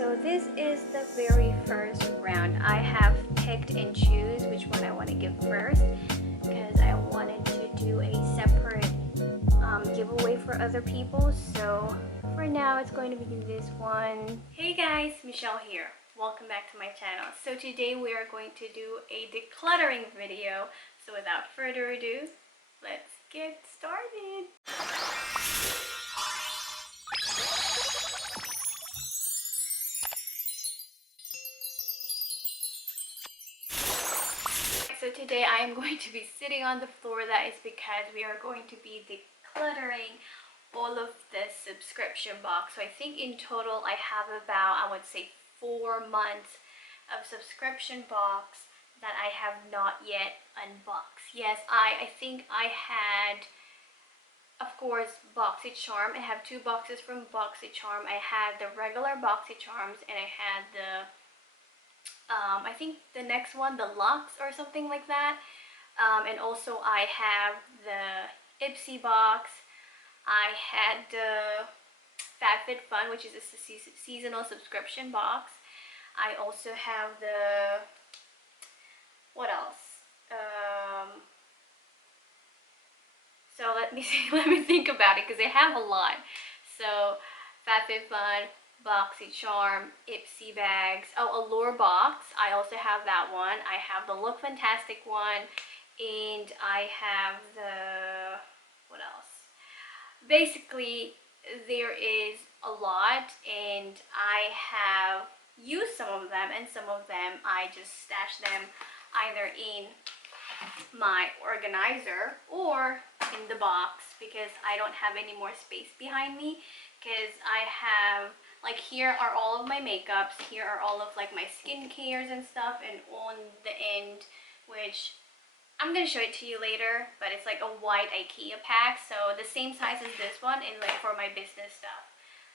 So this is the very first round. I have picked and choose which one I want to give first because I wanted to do a separate giveaway for other people. So for now it's going to be this one. Hey guys, Michelle here. Welcome back to my channel. So today we are going to do a decluttering video. So without further ado, let's get started. So today I am going to be sitting on the floor. That is because we are going to be decluttering all of the subscription box. So I think in total I have about, I would say, 4 months of subscription box that I have not yet unboxed. Yes, I think I had, of course, BoxyCharm. I have 2 boxes from BoxyCharm. I had the regular BoxyCharms and I had the I think the next one, the Lux or something like that. And also I have the Ipsy box. I had the FABFITFUN, which is a seasonal subscription box. I also have the, what else? So let me see, let me think about it because I have a lot. So FABFITFUN, BoxyCharm, Ipsy bags, oh, Allure box, I also have that one. I have the LOOKFANTASTIC one, and I have the, what else? Basically, there is a lot, and I have used some of them, and some of them I just stash them either in my organizer or in the box because I don't have any more space behind me. Because I have, like, here are all of my makeups, here are all of like my skincares and stuff, and on the end, which I'm gonna show it to you later, but it's like a white IKEA pack, so the same size as this one, and like for my business stuff.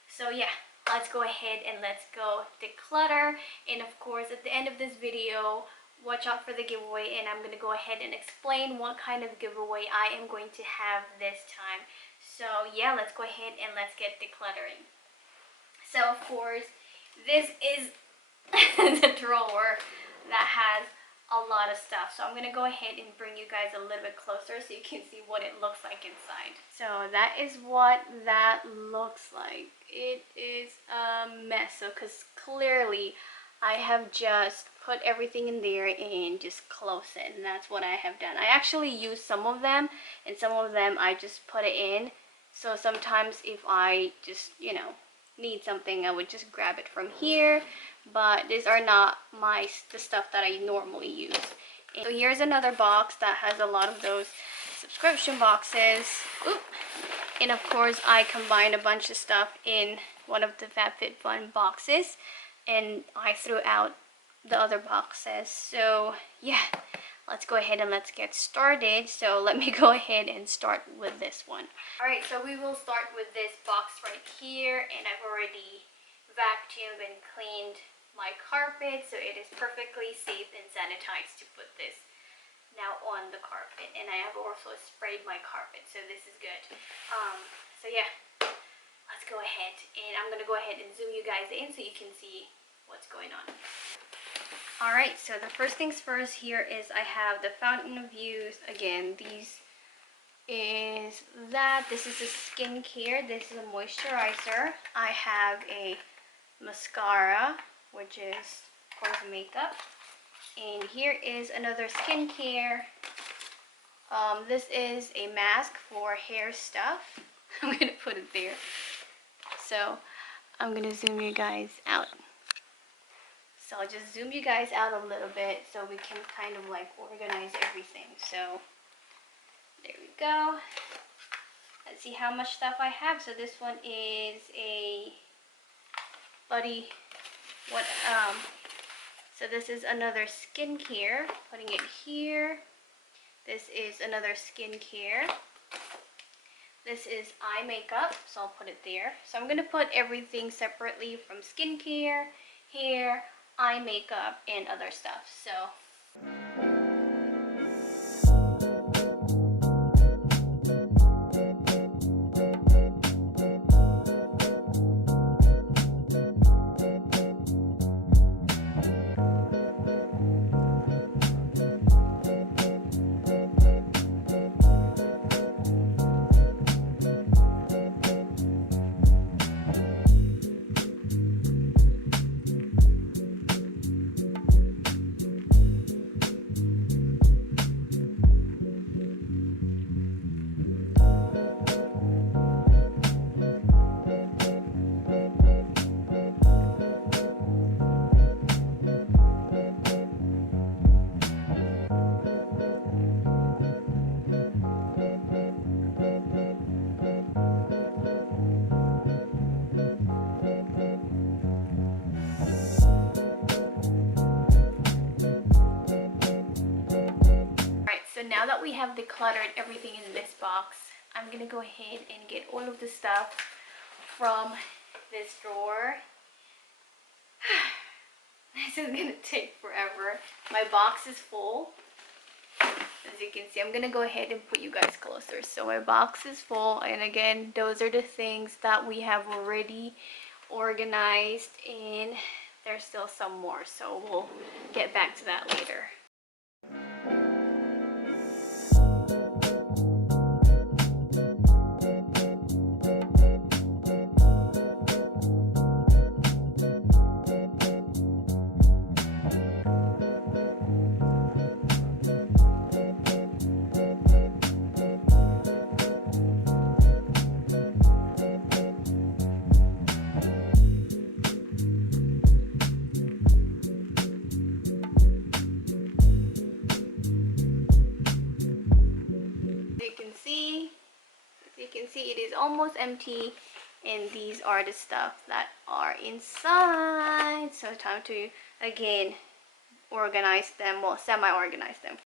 So yeah, let's go ahead and let's go declutter. And of course, at the end of this video, watch out for the giveaway, and I'm gonna go ahead and explain what kind of giveaway I am going to have this time. So yeah, let's go ahead and let's get decluttering. So of course, this is the drawer that has a lot of stuff. So I'm gonna go ahead and bring you guys a little bit closer so you can see what it looks like inside. So that is what that looks like. It is a mess. So because clearly I have just put everything in there and just close it, and that's what I have done. I actually use some of them, and some of them I just put it in. So sometimes if I just, you know, need something, I would just grab it from here, but these are not the stuff that I normally use. And so here's another box that has a lot of those subscription boxes. Oop. And of course I combined a bunch of stuff in one of the FABFITFUN boxes, and I threw out the other boxes. So yeah, let's go ahead and let's get started. So let me go ahead and start with this one. Alright, so we will start with this box right here, and I've already vacuumed and cleaned my carpet, so it is perfectly safe and sanitized to put this now on the carpet. And I have also sprayed my carpet, so this is good. So yeah, let's go ahead, and I'm gonna go ahead and zoom you guys in so you can see what's going on. Alright, so the first things first, here is I have the Fountain of Youth. Again, this is a skincare, this is a moisturizer. I have a mascara, which is of course makeup. And here is another skincare. This is a mask for hair stuff. I'm gonna put it there. So I'm gonna zoom you guys out. So I'll just zoom you guys out a little bit so we can kind of like organize everything. So there we go. Let's see how much stuff I have. So this one is a buddy. So this is another skincare. Putting it here. This is another skincare. This is eye makeup, so I'll put it there. So I'm gonna put everything separately from skincare, hair, eye makeup, and other stuff. So that we have decluttered everything in this box, I'm gonna go ahead and get all of the stuff from this drawer. This is gonna take forever. My box is full. As you can see, I'm gonna go ahead and put you guys closer. So my box is full, and again, those are the things that we have already organized, and there's still some more, so we'll get back to that later. You can see it is almost empty, and these are the stuff that are inside. So time to again organize them, well, semi-organize them.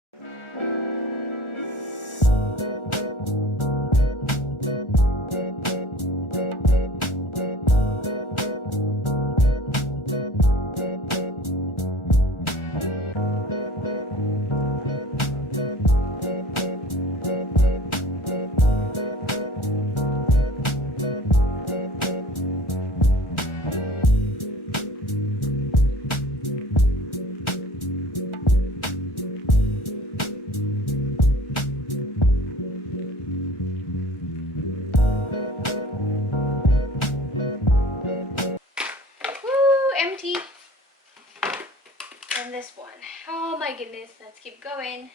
Empty. And this one. Oh my goodness, let's keep going.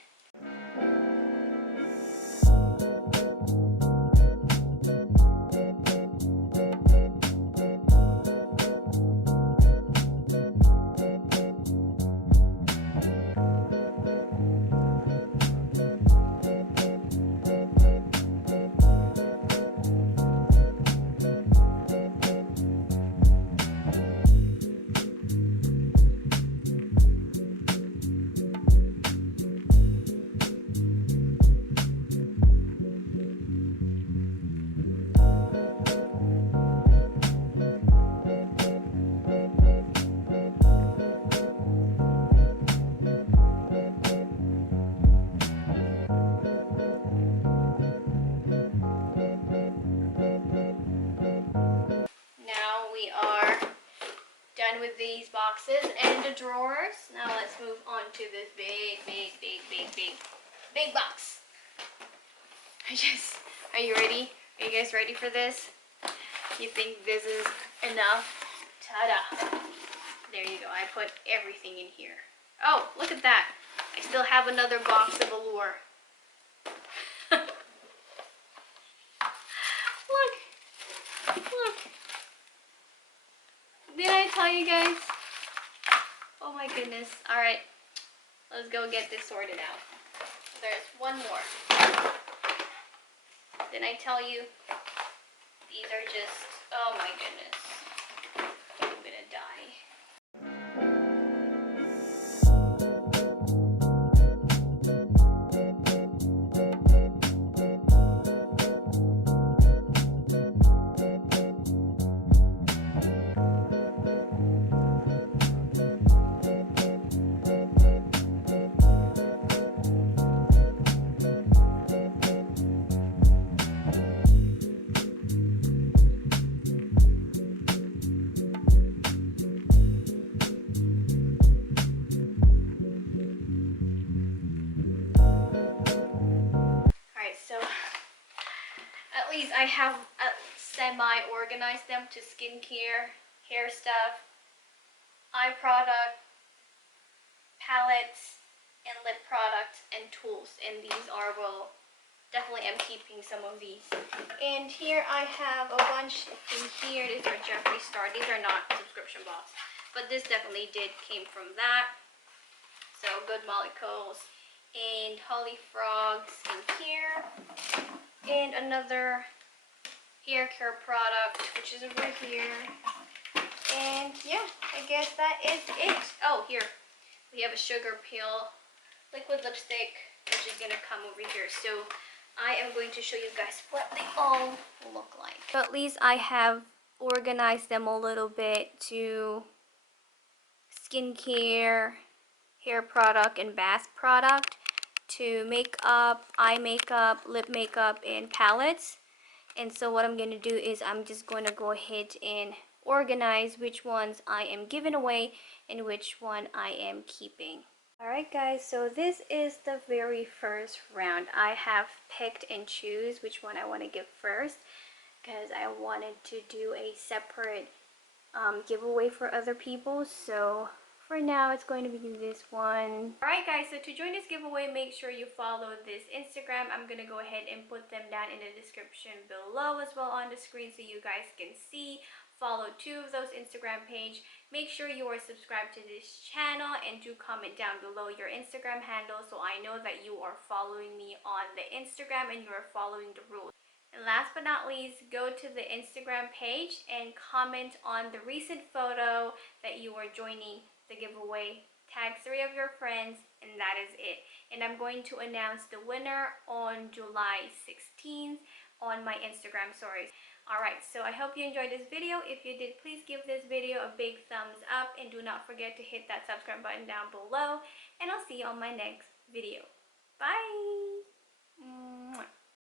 With these boxes and the drawers. Now let's move on to this big box. Are you ready? Are you guys ready for this? You think this is enough? Ta-da! There you go. I put everything in here. Oh, look at that. I still have another box of Allure. Look. Did I tell you guys? Oh my goodness. Alright, let's go get this sorted out. There's one more. Didn't I tell you? These are just, oh my goodness. I'm gonna die. I have semi-organized them to skincare, hair stuff, eye product, palettes, and lip products, and tools. And these are, well, definitely I'm keeping some of these. And here I have a bunch in here. These are Jeffree Star. These are not subscription box, but this definitely came from that. So Good Molecules and Holly Frogs in here. And another hair care product, which is over here. And yeah, I guess that is it. Oh, here we have a sugar peel liquid lipstick which is gonna come over here. So I am going to show you guys what they all look like. So at least I have organized them a little bit to skincare, hair product, and bath product, to makeup, eye makeup, lip makeup, and palettes. And so what I'm going to do is I'm just going to go ahead and organize which ones I am giving away and which one I am keeping. Alright guys, so this is the very first round. I have picked and choose which one I want to give first because I wanted to do a separate giveaway for other people. So for now, it's going to be this one. Alright guys, so to join this giveaway, make sure you follow this Instagram. I'm going to go ahead and put them down in the description below as well on the screen so you guys can see. Follow 2 of those Instagram page. Make sure you are subscribed to this channel and do comment down below your Instagram handle so I know that you are following me on the Instagram and you are following the rules. And last but not least, go to the Instagram page and comment on the recent photo that you are joining the giveaway. Tag 3 of your friends, and that is it. And I'm going to announce the winner on July 16th on my Instagram stories. Alright, so I hope you enjoyed this video. If you did, please give this video a big thumbs up and do not forget to hit that subscribe button down below. And I'll see you on my next video. Bye!